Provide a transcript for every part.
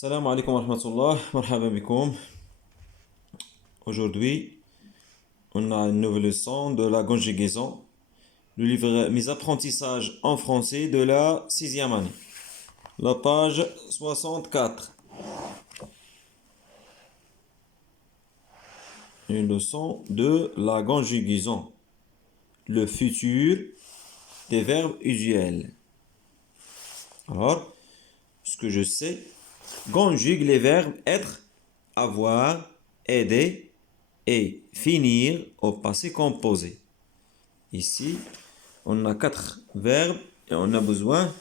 Salam alaikum wa rahmatullah, marhaba bikoum. Aujourd'hui, on a une nouvelle leçon de la conjugaison, le livre Mes apprentissages en français de la sixième année. La page 64. Une leçon de la conjugaison, le futur des verbes usuels. Alors, ce que je sais, conjugue les verbes être, avoir, aider et finir au passé composé. Ici, on a 4 verbes et on a besoin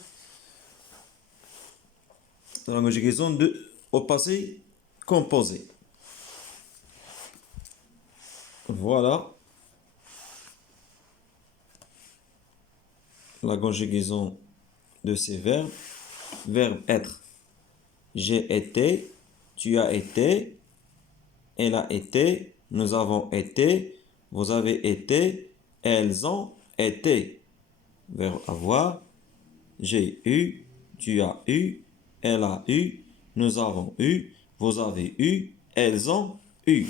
de la conjugaison au passé composé. Voilà la conjugaison de ces verbes. Verbe être. J'ai été, tu as été, elle a été, nous avons été, vous avez été, elles ont été. Verbe avoir. J'ai eu, tu as eu, elle a eu, nous avons eu, vous avez eu, elles ont eu.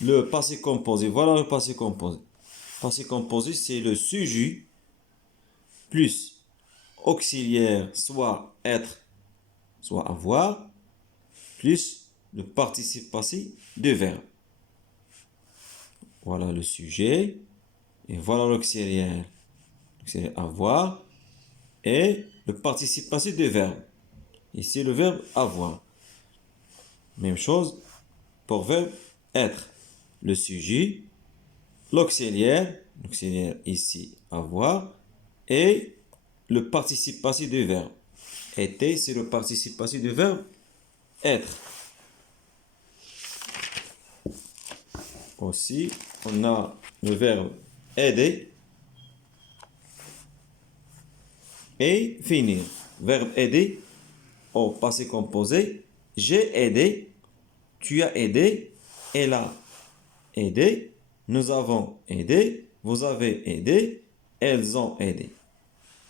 Le passé composé, voilà le passé composé. Passé composé, c'est le sujet plus auxiliaire, soit être, soit avoir, plus le participe passé de verbe. Voilà le sujet, et voilà l'auxiliaire. L'auxiliaire avoir, et le participe passé de verbe. Ici, le verbe avoir. Même chose pour verbe être. Le sujet, l'auxiliaire ici avoir, et le participe passé du verbe. Était, c'est le participe passé du verbe être. Aussi, on a le verbe aider et finir. Verbe aider au passé composé. J'ai aidé, tu as aidé, elle a aidé, nous avons aidé, vous avez aidé, elles ont aidé.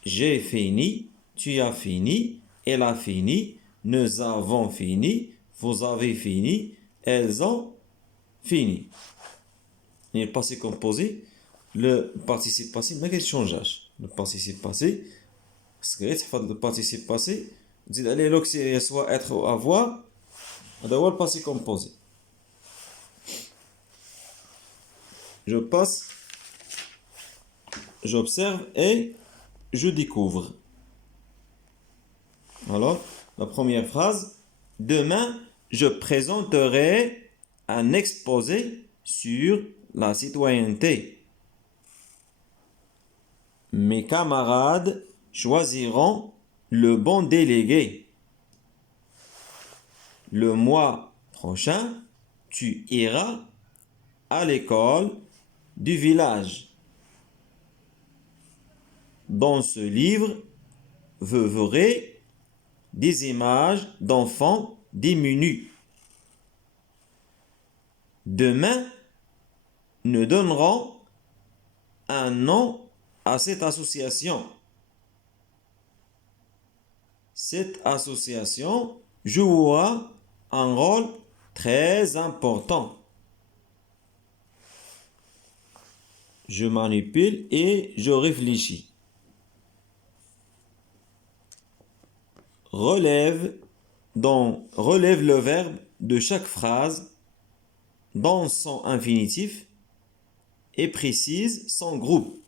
J'ai fini, tu as fini, elle a fini, nous avons fini, vous avez fini, elles ont fini. Et le passé composé, le participe passé, mais quel changeage? Le participe passé, parce que le participe passé, dit aller l'auxiliaire soit être ou avoir, d'abord le passé composé. Je passe, j'observe et je découvre. Alors, la première phrase, demain, je présenterai un exposé sur la citoyenneté. Mes camarades choisiront le bon délégué. Le mois prochain, tu iras à l'école du village. Dans ce livre, vous verrez des images d'enfants démunis. Demain, nous donnerons un nom à cette association. Cette association jouera un rôle très important. Je manipule et je réfléchis. Relève le verbe de chaque phrase dans son infinitif et précise son groupe.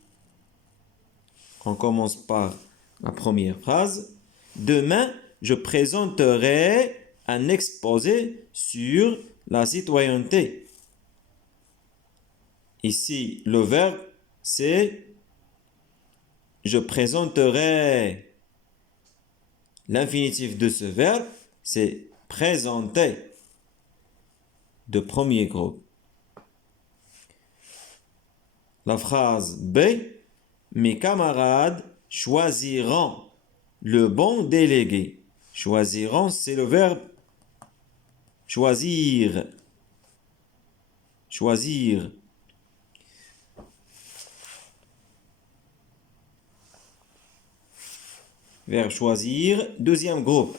On commence par la première phrase. Demain, je présenterai un exposé sur la citoyenneté. Ici, le verbe, c'est je présenterai. L'infinitif de ce verbe, c'est présenter. De premier groupe. La phrase B, mes camarades choisiront le bon délégué. Choisiront, c'est le verbe choisir. Choisir. Verbe choisir, deuxième groupe.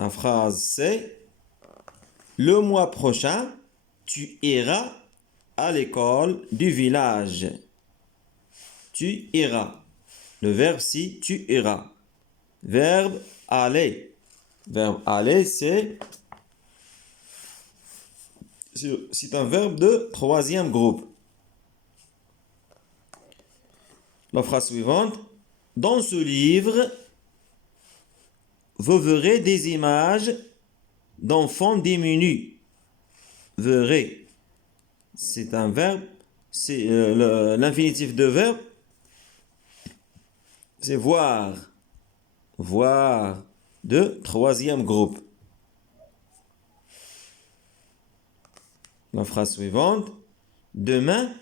La phrase c'est le mois prochain, tu iras à l'école du village. Tu iras. Le verbe si tu iras. Verbe aller. Verbe aller, c'est un verbe de troisième groupe. La phrase suivante. Dans ce livre, vous verrez des images d'enfants démunis. Verrez. C'est un verbe. C'est l'infinitif de verbe. C'est voir. Voir de troisième groupe. La phrase suivante. Demain,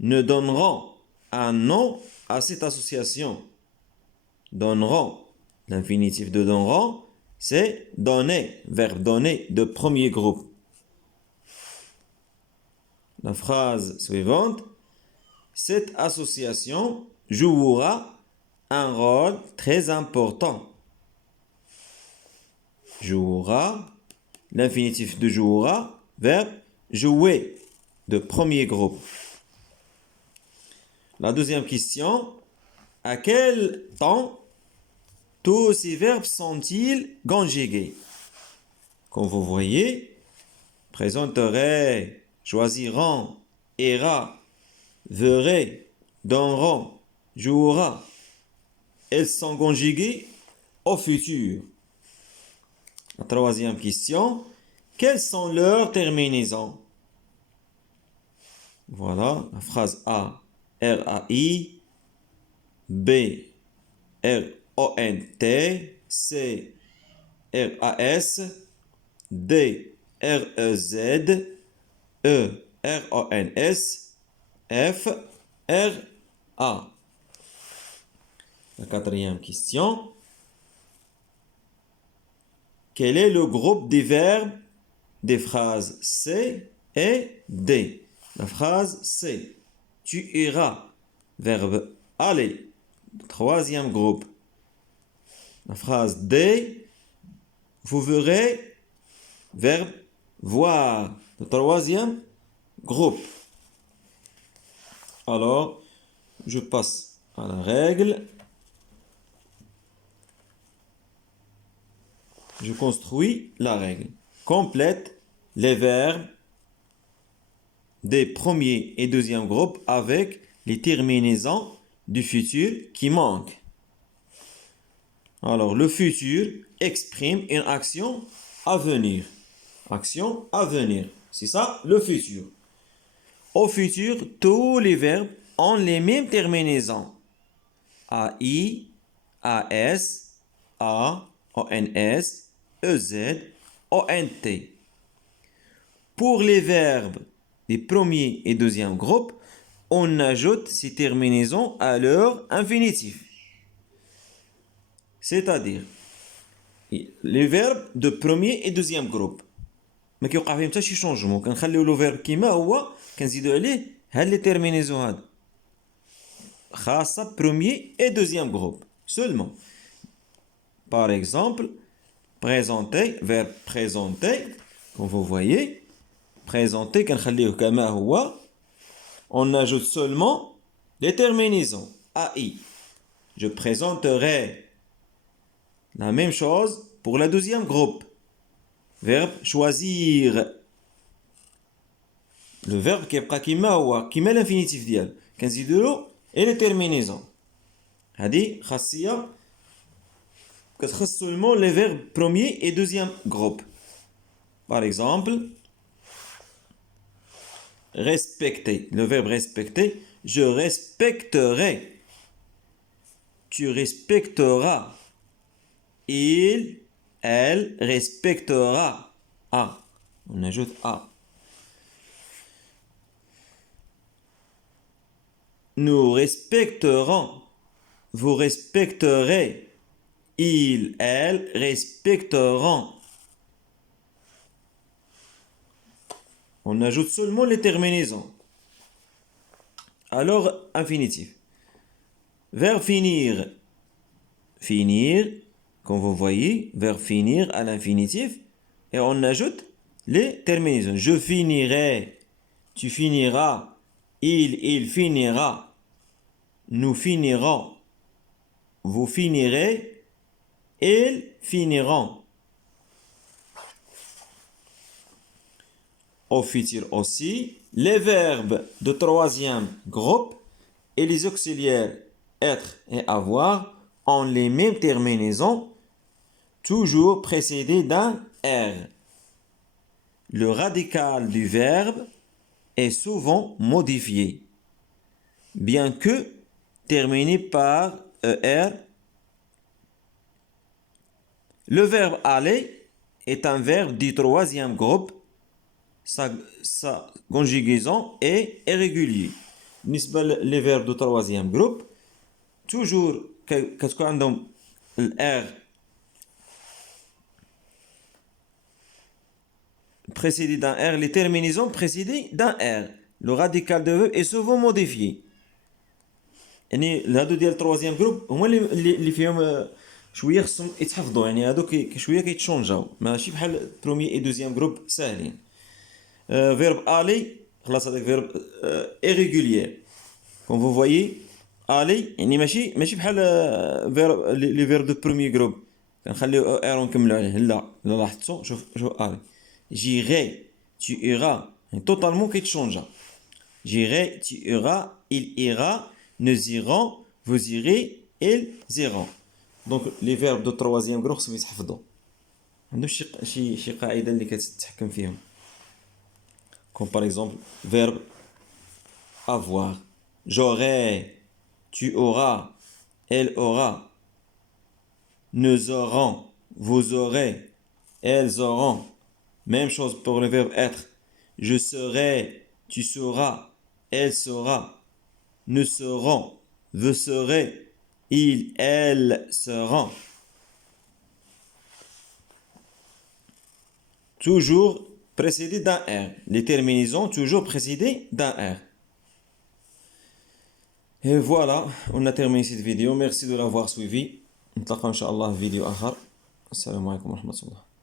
nous donnerons un nom à cette association. Donneront. L'infinitif de donneront, c'est donner. Verbe donner de premier groupe. La phrase suivante. Cette association jouera un rôle très important. Jouera. L'infinitif de jouera. Verbe jouer de premier groupe. La deuxième question. À quel temps tous ces verbes sont-ils conjugués? Comme vous voyez, présenterait, choisiront, ira, verrait, donneront, jouera. Elles sont conjuguées au futur. La troisième question. Quelles sont leurs terminaisons? Voilà, la phrase A. R-A-I. B. R-O-N-T. C. R-A-S. D. R-E-Z. E. R-O-N-S. F. R-A. La quatrième question. Quel est le groupe des verbes des phrases C et D? La phrase C. Tu iras. Verbe aller. Troisième groupe. La phrase D. Vous verrez. Verbe voir. Le troisième groupe. Alors, je passe à la règle. Je construis la règle. Complète les verbes des premiers et deuxième groupes avec les terminaisons du futur qui manquent. Alors, le futur exprime une action à venir. Action à venir. C'est ça, le futur. Au futur, tous les verbes ont les mêmes terminaisons. AI, AS, A, ONS, EZ, ONT. Pour les verbes des premiers et deuxième groupes, on ajoute ces terminaisons à leur infinitif. C'est-à-dire, les verbes de premier et deuxième groupe. ما كيوقع فيهم حتى شي شونجمون كنخليو لو فيرب كيما هو كنزيدو عليه هاد لي تيرمينيزون هاد خاصة premier et deuxième groupe seulement. Par exemple, présenter, verbe présenter, comme vous voyez, présenter كنخليه كما هو. On ajoute seulement les terminaisons AI. Je présenterai. La même chose pour le deuxième groupe. Verbe choisir. Le verbe كيبقى كيما هو كيما l'infinitif ديال كنزيدولو et les terminaisons. هذه خاصية كتخص seulement les verbes premier et deuxième groupe. Par exemple, respecter. Le verbe respecter, je respecterai. Tu respecteras. Il, elle respectera. A. On ajoute A. Nous respecterons. Vous respecterez. Il, elle respecteront. On ajoute seulement les terminaisons. Alors, infinitif. Verbe finir. Finir. Comme vous voyez, verbe finir à l'infinitif. Et on ajoute les terminaisons. Je finirai, tu finiras, il finira, nous finirons, vous finirez, ils finiront. Au futur aussi, les verbes de troisième groupe et les auxiliaires être et avoir ont les mêmes terminaisons, toujours précédées d'un R. Le radical du verbe est souvent modifié, bien que terminé par ER. Le verbe aller est un verbe du troisième groupe. Sa conjugaison est irrégulière. Les verbes du troisième groupe, toujours كتكون عندهم R précédé d'un R, les terminaisons précédées d'un R. Le radical de verbe est souvent modifié. يعني هادو ديال التروازيام جروب هما اللي فيهم شويه خصهم يتحفظوا، يعني هادو شويه كيتشونجاو، ماشي بحال بروميي اي دوزيام جروب ساهلين. فيرب aller خلاص هذاك فيرب irrégulier. Comme vous voyez, aller يعني ماشي بحال لي فيرب دو بروميي جروب كنخليو ار ونكملوا عليه. لا لاحظتوا، شوف aller. J'irai, tu iras, totalement كيتشونجا. J'irai, tu iras, il ira, nous irons, vous irez, ils iront. Donc les verbes de troisième groupe خصهم يتحفظوا. عندهم شي قاعده اللي كتتحكم فيهم. Comme par exemple verbe avoir. J'aurai, tu auras, elle aura. Nous aurons, vous aurez, elles auront. Même chose pour le verbe être. Je serai, tu seras, elle sera. Nous serons, vous serez, ils, elles seront. Toujours précédé d'un R. Les terminaisons toujours précédées d'un R. Et voilà, on a terminé cette vidéo. Merci de l'avoir suivi. نتلاقاو إن شاء الله في فيديو آخر. السلام عليكم ورحمة الله.